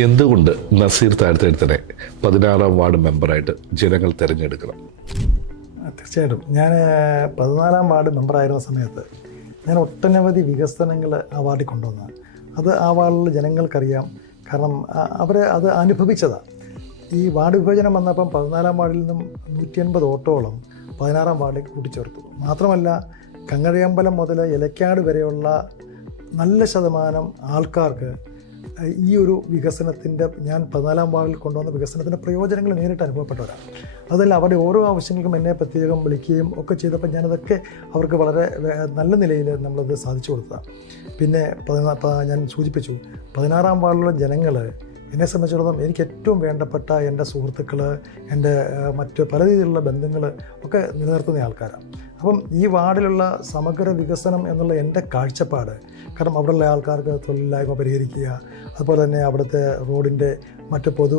എന്തുകൊണ്ട് നസീർ താഴത്തെഴുത്തനെ 16-ാം വാർഡ് മെമ്പറായിട്ട് ജനങ്ങൾ തിരഞ്ഞെടുക്കണം? തീർച്ചയായിട്ടും ഞാൻ 14-ാം വാർഡ് മെമ്പറായിരുന്ന സമയത്ത് ഞാൻ ഒട്ടനവധി വികസനങ്ങൾ ആ വാർഡിൽ കൊണ്ടുവന്നതാണ്. അത് ആ വാർഡിൽ ജനങ്ങൾക്കറിയാം. കാരണം അത് അനുഭവിച്ചതാണ്. ഈ വാർഡ് വിഭജനം വന്നപ്പം 14-ാം വാർഡിൽ നിന്നും 180 ഓട്ടോളം 16-ാം വാർഡിലേക്ക് കൂട്ടിച്ചേർത്തു. മാത്രമല്ല കങ്ങഴയമ്പലം മുതൽ ഇലക്കാട് വരെയുള്ള നല്ല ശതമാനം ആൾക്കാർക്ക് ഈ ഒരു വികസനത്തിൻ്റെ ഞാൻ 14-ാം വാർഡിൽ കൊണ്ടുവന്ന വികസനത്തിൻ്റെ പ്രയോജനങ്ങൾ നേരിട്ട് അനുഭവപ്പെട്ടവരാണ്. അതല്ല അവരുടെ ഓരോ ആവശ്യങ്ങൾക്കും എന്നെ പ്രത്യേകം വിളിക്കുകയും ഒക്കെ ചെയ്തപ്പോൾ ഞാനതൊക്കെ അവർക്ക് വളരെ നല്ല നിലയിൽ നമ്മളത് സാധിച്ചു കൊടുത്തതാണ്. പിന്നെ ഞാൻ സൂചിപ്പിച്ചു 16-ാം വാർഡിലുള്ള ജനങ്ങൾ എന്നെ സംബന്ധിച്ചിടത്തോളം എനിക്ക് ഏറ്റവും വേണ്ടപ്പെട്ട എൻ്റെ സുഹൃത്തുക്കൾ, എൻ്റെ മറ്റ് പല രീതിയിലുള്ള ബന്ധങ്ങൾ ഒക്കെ നിലനിർത്തുന്ന ആൾക്കാരാണ്. അപ്പം ഈ വാർഡിലുള്ള സമഗ്ര വികസനം എന്നുള്ള എൻ്റെ കാഴ്ചപ്പാട്, കാരണം അവിടെയുള്ള ആൾക്കാർക്ക് തൊഴിലില്ലായ്മ പരിഹരിക്കുക, അതുപോലെ തന്നെ അവിടുത്തെ റോഡിൻ്റെ മറ്റ് പൊതു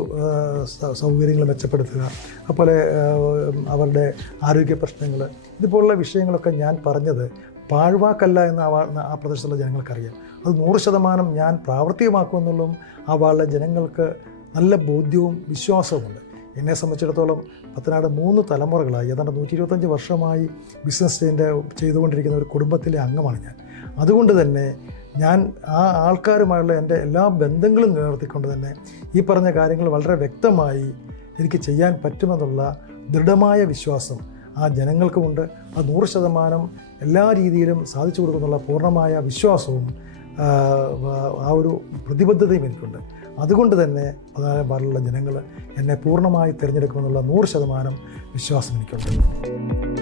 സൗകര്യങ്ങൾ മെച്ചപ്പെടുത്തുക, അതുപോലെ അവരുടെ ആരോഗ്യ പ്രശ്നങ്ങൾ, ഇതുപോലുള്ള വിഷയങ്ങളൊക്കെ ഞാൻ പറഞ്ഞത് പാഴ്വാക്കല്ല എന്ന് ആ പ്രദേശത്തുള്ള ജനങ്ങൾക്കറിയാം. അത് 100% ഞാൻ പ്രാവർത്തികമാക്കുമെന്നുള്ളതും ആ വാർഡിലെ ജനങ്ങൾക്ക് നല്ല ബോധ്യവും വിശ്വാസവുമുണ്ട്. എന്നെ സംബന്ധിച്ചിടത്തോളം പത്തനാട് 3 തലമുറകളായി ഏതാണ്ട് 125 വർഷമായി ബിസിനസ് ചെയ്തുകൊണ്ടിരിക്കുന്ന ഒരു കുടുംബത്തിലെ അംഗമാണ് ഞാൻ. അതുകൊണ്ട് തന്നെ ഞാൻ ആ ആൾക്കാരുമായുള്ള എൻ്റെ എല്ലാ ബന്ധങ്ങളും നിലനിർത്തിക്കൊണ്ട് തന്നെ ഈ പറഞ്ഞ കാര്യങ്ങൾ വളരെ വ്യക്തമായി എനിക്ക് ചെയ്യാൻ പറ്റുമെന്നുള്ള ദൃഢമായ വിശ്വാസം ആ ജനങ്ങൾക്കുമുണ്ട്. അത് 100% എല്ലാ രീതിയിലും സാധിച്ചു കൊടുക്കുന്നുള്ള പൂർണ്ണമായ വിശ്വാസവും ആ ഒരു പ്രതിബദ്ധതയും എനിക്കുണ്ട്. അതുകൊണ്ട് തന്നെ 14-ാം വാർഡിലുള്ള ജനങ്ങൾ എന്നെ പൂർണ്ണമായി തിരഞ്ഞെടുക്കുമെന്നുള്ള 100% വിശ്വാസം എനിക്കുണ്ട്.